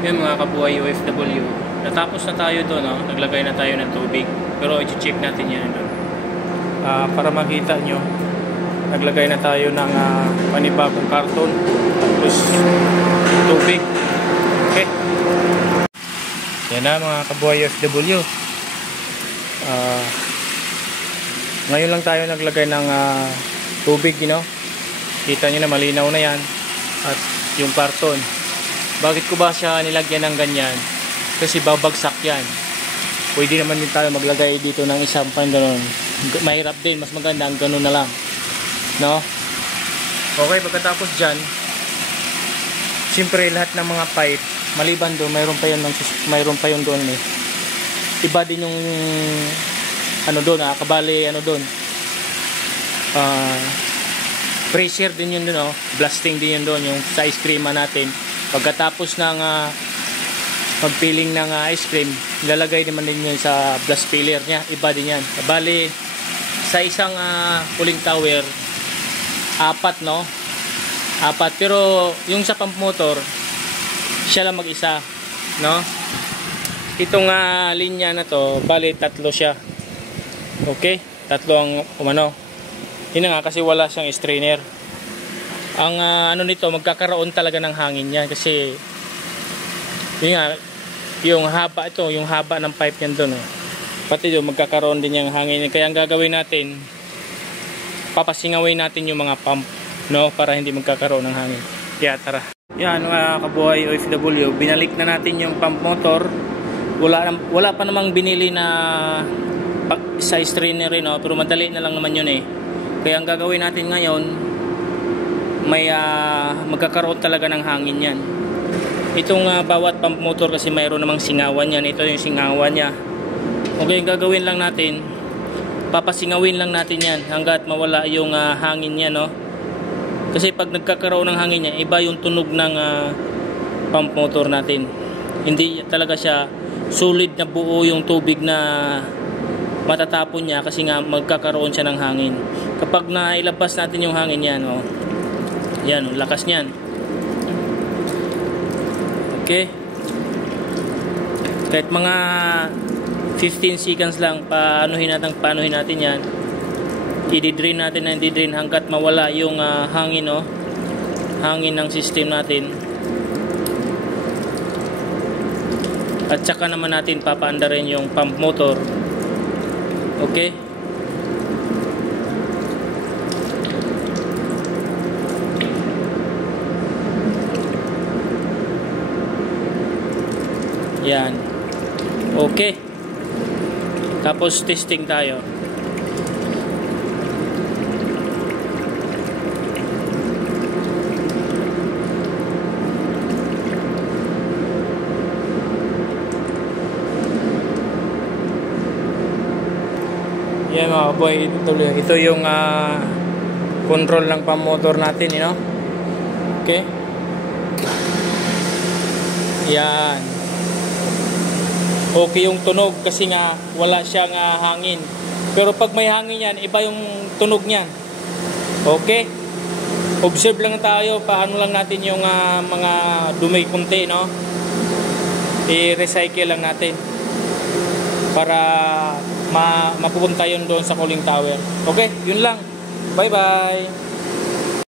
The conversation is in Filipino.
Yun mga kabuhay OFW, natapos na tayo doon, no? Naglagay na tayo ng tubig, pero i-check natin yan doon. Para makita nyo, naglagay na tayo ng panibagong karton tapos tubig. Okay, yan na mga kabuhay OFW. Ngayon lang tayo naglagay ng tubig, kita nyo na malinaw na yan at yung karton. Bakit ko ba siya nilagyan ng ganyan? Kasi babagsak yan. Pwede naman din tayo maglagay dito ng isang pan gano'n. Mahirap din, mas maganda ang gano'n na lang, no? Okay, pagkatapos dyan, siyempre lahat ng mga pipe maliban doon, mayroon pa yun doon eh. Iba din yung doon, kabali doon, pressure din yun doon, blasting din yun doon, yung sa ice cream natin. Pagkatapos ng magpiling ng ice cream, lalagay naman din yun sa blast filler nya, iba din yan. Bali, sa isang cooling tower, apat, pero yung sa pump motor, siya lang mag-isa, no? Itong linya na to, bali tatlo siya. Okay? Tatlo ang yun nga, kasi wala siyang strainer. Ang nito, magkakaroon talaga ng hangin yan kasi yun nga, yung haba ng pipe yan doon, pati doon magkakaroon din yung hangin. Kaya ang gagawin natin, papasingawin natin yung mga pump, para hindi magkakaroon ng hangin. Kaya tara. Yan mga kabuhay OFW, binalik na natin yung pump motor. Wala pa namang binili na sa strainer, pero madali na lang naman yun eh. Kaya ang gagawin natin ngayon, may magkakaroon talaga ng hangin yan. Itong bawat pump motor kasi mayroon namang singawan yan. Ito yung singawan niya. Okay, gagawin lang natin, papasingawin lang natin yan hanggat mawala yung hangin niya, kasi pag nagkakaroon ng hangin niya, iba yung tunog ng pump motor natin. Hindi talaga siya solid na buo yung tubig na matatapon niya kasi nga magkakaroon siya ng hangin. Kapag nailabas natin yung hangin yan, yan, lakas niyan. Okay, kahit mga 15 seconds lang, paanohin natin yan. I-drain natin hanggat mawala yung hangin, hangin ng system natin. At saka naman natin papaandarin yung pump motor. Okay, yan. Okay, tapos testing tayo. Yan mga boy, ito yung control ng pump motor natin, Okay, yan. Okay yung tunog kasi nga wala siyang hangin. Pero pag may hangin yan, iba yung tunog niyan. Okay, observe lang tayo, paano lang natin yung mga dumi kunti, i-recycle lang natin para mapupunta yun doon sa cooling tower. Okay, yun lang. Bye bye.